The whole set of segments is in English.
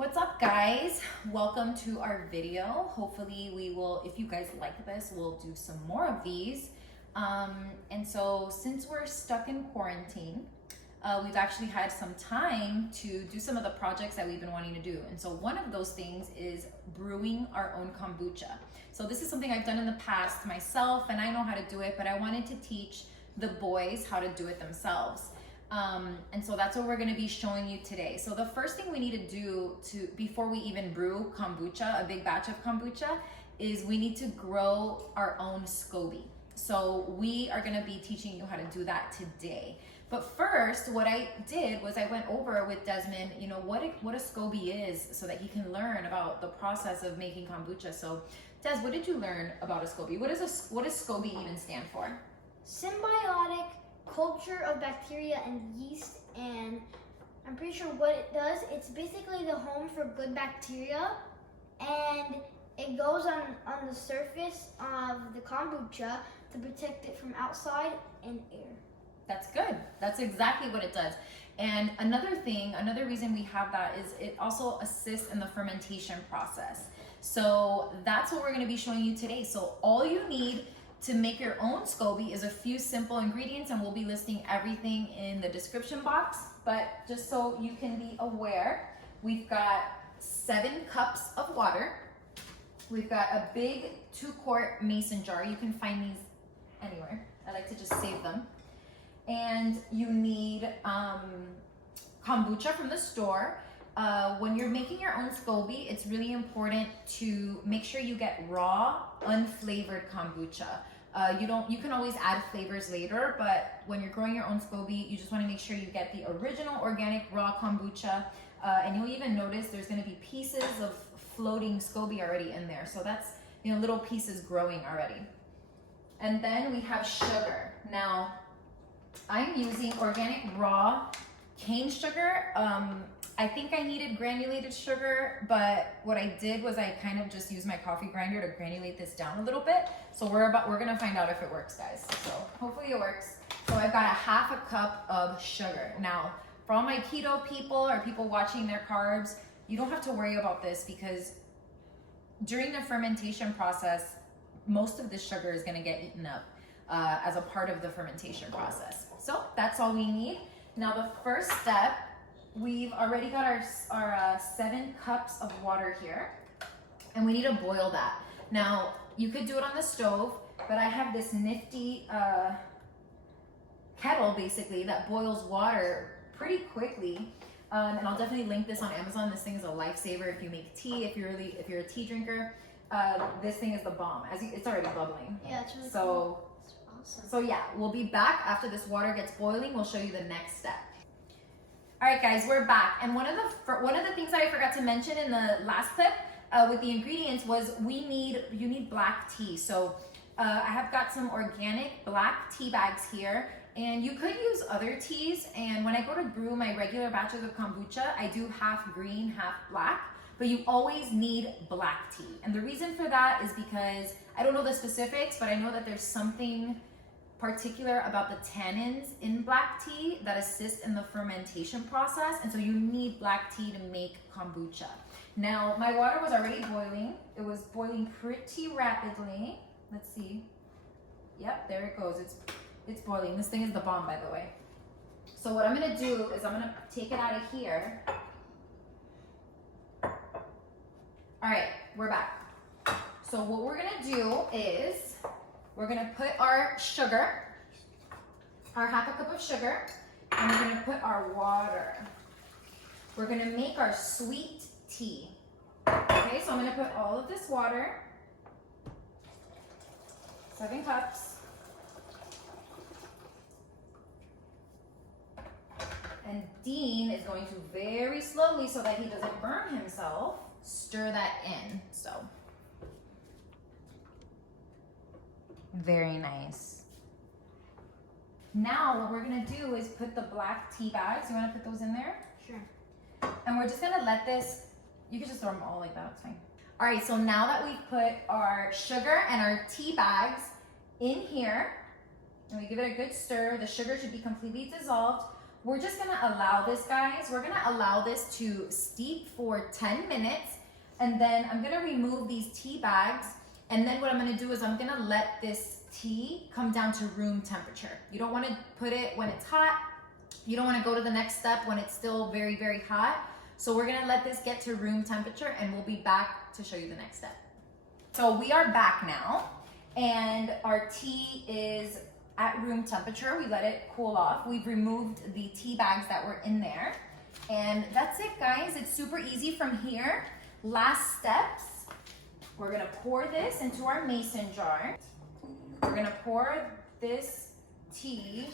What's up, guys? Welcome to our video. Hopefully we will, if you guys like this, we'll do some more of these. And so since we're stuck in quarantine, we've actually had some time to do some of the projects that we've been wanting to do. And so one of those things is brewing our own kombucha. So this is something I've done in the past myself, and I know how to do it, but I wanted to teach the boys how to do it themselves. And so that's what we're going to be showing you today. So the first thing we need to do before we even brew kombucha, a big batch of kombucha, is we need to grow our own Scoby. So we are going to be teaching you how to do that today. But first, what I did was I went over with Desmond, what a Scoby is, so that he can learn about the process of making kombucha. So Des, what did you learn about a Scoby? What does Scoby even stand for? Symbiotic culture of bacteria and yeast, and I'm pretty sure what it does, it's basically the home for good bacteria, and it goes on the surface of the kombucha to protect it from outside and air. That's good. That's exactly what it does. And another reason we have that is it also assists in the fermentation process. So that's what we're going to be showing you today. So all you need to make your own Scoby is a few simple ingredients, and we'll be listing everything in the description box. But just so you can be aware, we've got 7 cups of water. We've got a big 2-quart mason jar. You can find these anywhere. I like to just save them. And you need kombucha from the store. When you're making your own Scoby, it's really important to make sure you get raw, unflavored kombucha. You can always add flavors later, but when you're growing your own Scoby, you just want to make sure you get the original organic raw kombucha. And you'll even notice there's going to be pieces of floating Scoby already in there. So that's, little pieces growing already. And then we have sugar. Now, I'm using organic raw cane sugar. I think I needed granulated sugar, but what I did was I kind of just used my coffee grinder to granulate this down a little bit. So we're gonna find out if it works, guys. So hopefully it works. So I've got a 1/2 cup of sugar. Now, for all my keto people or people watching their carbs, you don't have to worry about this because during the fermentation process, most of the sugar is gonna get eaten up as a part of the fermentation process. So that's all we need. Now the first step, we've already got our 7 cups of water here, and we need to boil that. Now, you could do it on the stove, but I have this nifty kettle, basically, that boils water pretty quickly. And I'll definitely link this on Amazon. This thing is a lifesaver if you make tea, if you're a tea drinker. This thing is the bomb. It's already bubbling. Yeah, it's really cool. It's awesome. So yeah, we'll be back after this water gets boiling. We'll show you the next step. All right, guys, we're back. And one of the things that I forgot to mention in the last clip with the ingredients was you need black tea. So I have got some organic black tea bags here, and you could use other teas. And when I go to brew my regular batches of kombucha, I do half green, half black, but you always need black tea. And the reason for that is because I don't know the specifics, but I know that there's something particular about the tannins in black tea that assist in the fermentation process, and so you need black tea to make kombucha. Now, my water was already boiling. It was boiling pretty rapidly. Let's see. Yep, there it goes. It's boiling. This thing is the bomb, by the way. So what I'm gonna do is I'm gonna take it out of here. All right, we're back. So what we're gonna do is we're gonna put our sugar, our 1/2 cup of sugar, and we're gonna put our water. We're gonna make our sweet tea. Okay, so I'm gonna put all of this water, 7 cups. And Dean is going to very slowly, so that he doesn't burn himself, stir that in, so. Very nice. Now what we're gonna do is put the black tea bags. You wanna put those in there? Sure. And we're just gonna let this, you can just throw them all like that, it's fine. All right, so now that we've put our sugar and our tea bags in here, and we give it a good stir, the sugar should be completely dissolved. we're just gonna allow this, guys. We're gonna allow this to steep for 10 minutes. And then I'm gonna remove these tea bags. And then what I'm gonna do is I'm gonna let this tea come down to room temperature. You don't wanna put it when it's hot. You don't wanna go to the next step when it's still very, very hot. So we're gonna let this get to room temperature and we'll be back to show you the next step. So we are back now and our tea is at room temperature. We let it cool off. We've removed the tea bags that were in there. And that's it, guys. It's super easy from here. Last steps, we're gonna pour this into our mason jar. We're gonna pour this tea,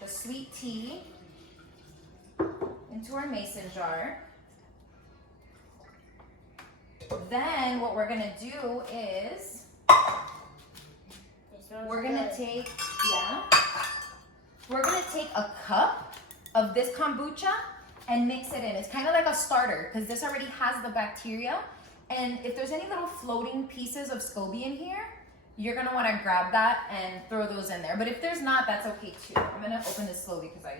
the sweet tea, into our mason jar. Then what we're gonna do is we're gonna take a cup of this kombucha and mix it in. It's kind of like a starter because this already has the bacteria. And if there's any little floating pieces of Scoby in here, you're gonna wanna grab that and throw those in there. But if there's not, that's okay too. I'm gonna open this slowly because I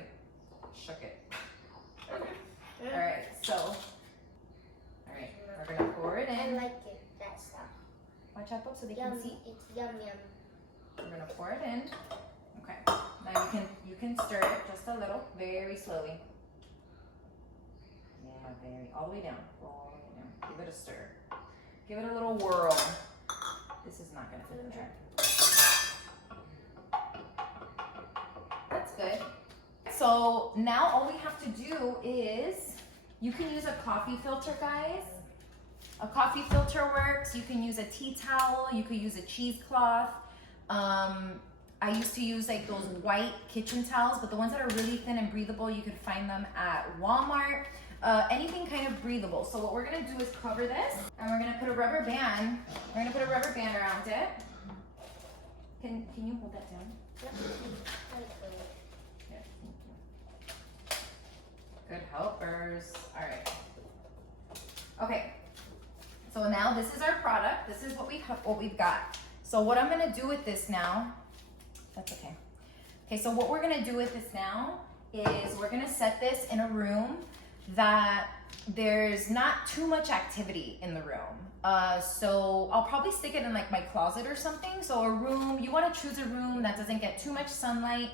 shook it. All right, so, we're gonna pour it in. I like it, that stuff. Watch out so they can see. It's yum yum. We're gonna pour it in. Okay, now you can stir it just a little, very slowly. Yeah, very, all the way down, all the way down. Give it a stir. Give it a little whirl. This is not gonna fit in there. That's good. So now all we have to do is, you can use a coffee filter, guys. A coffee filter works. You can use a tea towel. You could use a cheesecloth. I used to use like those white kitchen towels, but the ones that are really thin and breathable, you can find them at Walmart. Anything kind of breathable. So what we're gonna do is cover this, and we're gonna put a rubber band. We're gonna put a rubber band around it. Can you hold that down? Yep. Yeah, thank you. Good helpers. All right. Okay. So now this is our product. This is what we've got. So what I'm gonna do with this now, that's okay. Okay, so what we're gonna do with this now is we're gonna set this in a room that there's not too much activity in the room. So I'll probably stick it in like my closet or something. So a room, you wanna choose a room that doesn't get too much sunlight,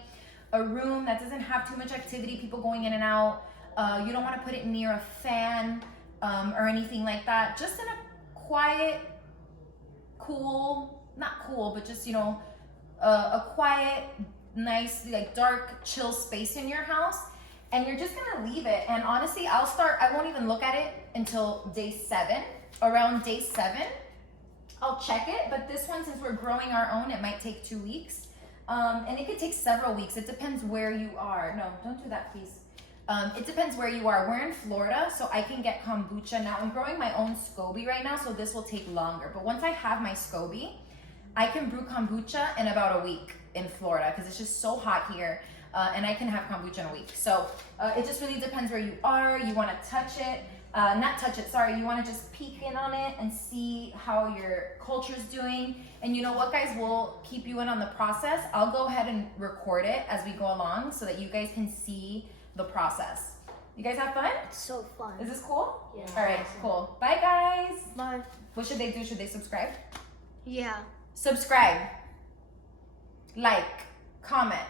a room that doesn't have too much activity, people going in and out. You don't wanna put it near a fan or anything like that. Just in a quiet, cool, not cool, but just, you know, a quiet, nice, like dark, chill space in your house. And you're just gonna leave it. And honestly, I won't even look at it until day 7. Around day 7, I'll check it. But this one, since we're growing our own, it might take 2 weeks. And it could take several weeks. It depends where you are. No, don't do that, please. It depends where you are. We're in Florida, so I can get kombucha. Now, I'm growing my own Scoby right now, so this will take longer. But once I have my Scoby, I can brew kombucha in about a week in Florida because it's just so hot here. And I can have kombucha in a week. So it just really depends where you are. You want to touch it. You want to just peek in on it and see how your culture's doing. And you know what, guys? We'll keep you in on the process. I'll go ahead and record it as we go along so that you guys can see the process. You guys have fun? It's so fun. Is this cool? Yeah. All right, cool. Bye, guys. Bye. What should they do? Should they subscribe? Yeah. Subscribe. Like. Comment.